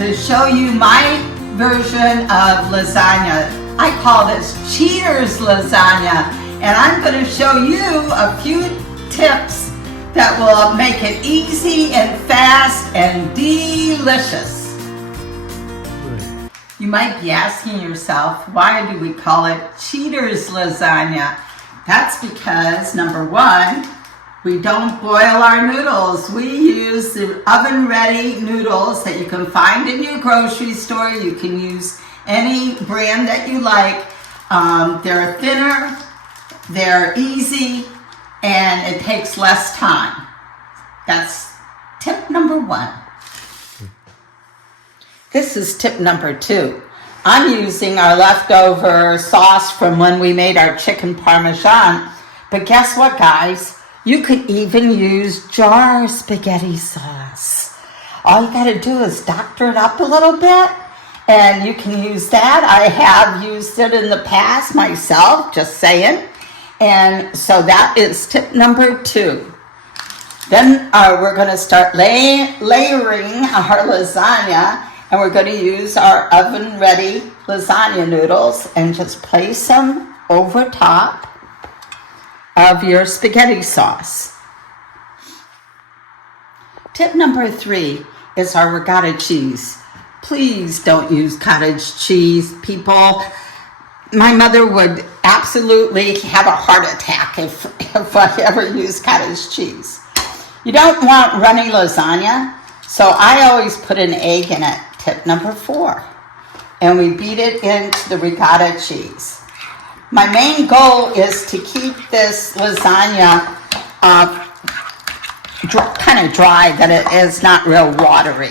to show you my version of lasagna. I call this cheaters lasagna, and I'm going to show you a few tips that will make it easy and fast and delicious. You might be asking yourself, why do we call it cheaters lasagna? That's because, number one, we don't boil our noodles. We use the oven-ready noodles that you can find in your grocery store. You can use any brand that you like. They're thinner, they're easy, and it takes less time. That's tip number one. This is tip number two. I'm using our leftover sauce from when we made our chicken parmesan. But guess what, guys? You could even use jar spaghetti sauce. All you gotta do is doctor it up a little bit, and you can use that. I have used it in the past myself, just saying. And so that is tip number two. Then we're gonna start layering our lasagna, and we're going to use our oven-ready lasagna noodles and just place them over top of your spaghetti sauce. Tip number three is our ricotta cheese. Please don't use cottage cheese, people. My mother would absolutely have a heart attack if I ever used cottage cheese. You don't want runny lasagna, so I always put an egg in it. Tip number four, and we beat it into the ricotta cheese. My main goal is to keep this lasagna kind of dry, that it is not real watery.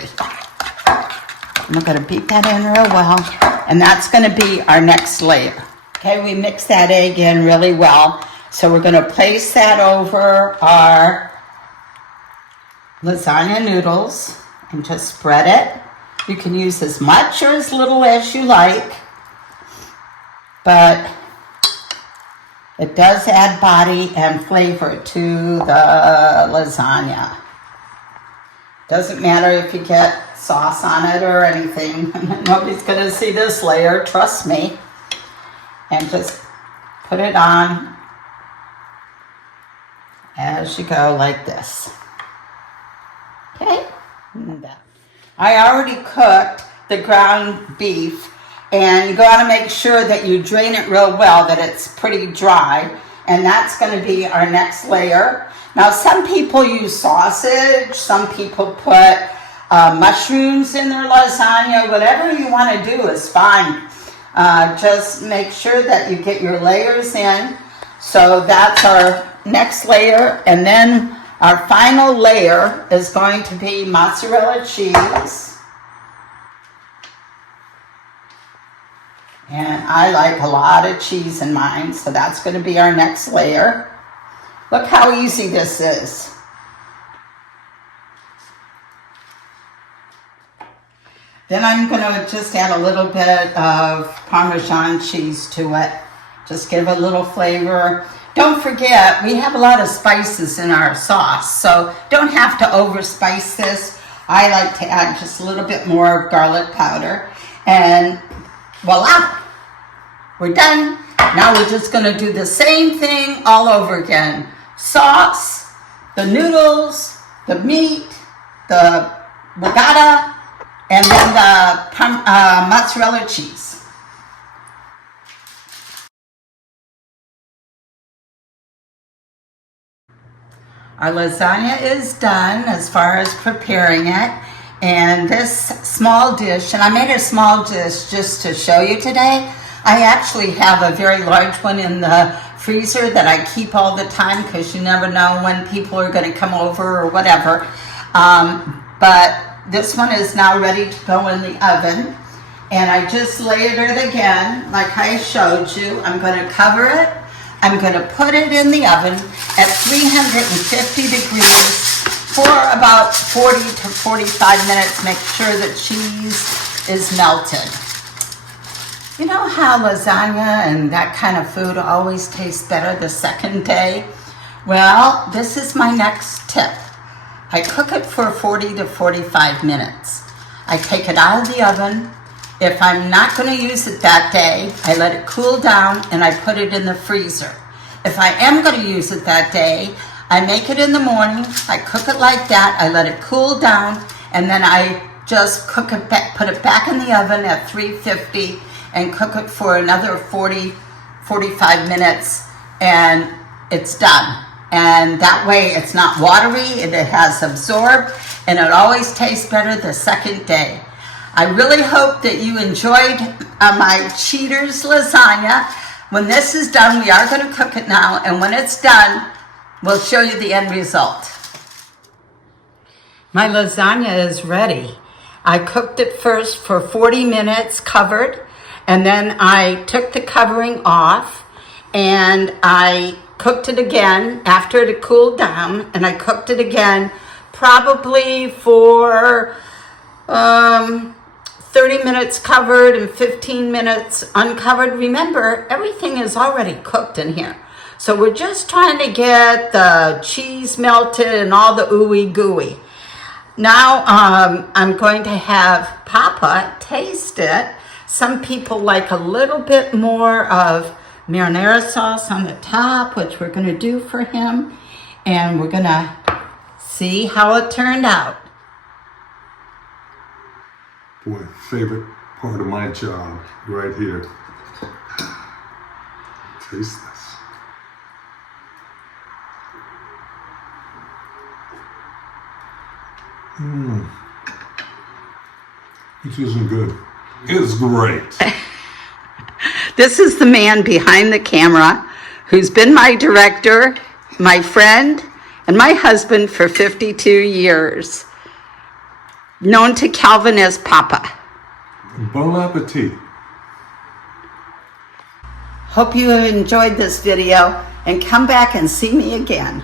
We're going to beat that in real well, and that's going to be our next layer. Okay, we mix that egg in really well, so we're going to place that over our lasagna noodles and just spread it. You can use as much or as little as you like, but it does add body and flavor to the lasagna. Doesn't matter if you get sauce on it or anything. Nobody's going to see this layer, trust me. And just put it on as you go, like this. Okay? I already cooked the ground beef, and you got to make sure that you drain it real well, that it's pretty dry, and that's going to be our next layer. Now, some people use sausage, some people put mushrooms in their lasagna. Whatever you want to do is fine. Just make sure that you get your layers in. So that's our next layer, and then our final layer is going to be mozzarella cheese. And I like a lot of cheese in mine, so that's going to be our next layer. Look how easy this is. Then I'm going to just add a little bit of Parmesan cheese to it. Just give it a little flavor. Don't forget, we have a lot of spices in our sauce, so don't have to overspice this. I like to add just a little bit more of garlic powder, and voila, we're done. Now we're just going to do the same thing all over again. Sauce, the noodles, the meat, the ricotta, and then the mozzarella cheese. Our lasagna is done as far as preparing it, and this small dish, and I made a small dish just to show you today. I actually have a very large one in the freezer that I keep all the time because you never know when people are going to come over or whatever. But this one is now ready to go in the oven, and I just layered it again like I showed you. I'm going to cover it. I'm going to put it in the oven at 350 degrees for about 40 to 45 minutes. Make sure the cheese is melted. You know how lasagna and that kind of food always tastes better the second day? Well, this is my next tip. I cook it for 40 to 45 minutes. I take it out of the oven. If I'm not going to use it that day, I let it cool down and I put it in the freezer. If I am going to use it that day, I make it in the morning, I cook it like that, I let it cool down, and then I just cook it back, put it back in the oven at 350 and cook it for another 45 minutes, and it's done. And that way it's not watery, it has absorbed, and it always tastes better the second day. I really hope that you enjoyed my Cheaters lasagna. When this is done, we are going to cook it now, and when it's done, we'll show you the end result. My lasagna is ready. I cooked it first for 40 minutes covered, and then I took the covering off, and I cooked it again after it cooled down, and I cooked it again probably for 30 minutes covered and 15 minutes uncovered. Remember, everything is already cooked in here. So we're just trying to get the cheese melted and all the ooey gooey. Now I'm going to have Papa taste it. Some people like a little bit more of marinara sauce on the top, which we're going to do for him. And we're going to see how it turned out. Boy, favorite part of my job right here. Taste this. This isn't good. It's great. This is the man behind the camera who's been my director, my friend, and my husband for 52 years. Known to Calvin as Papa. Bon appetit. Hope you enjoyed this video and come back and see me again.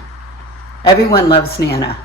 Everyone loves Nana.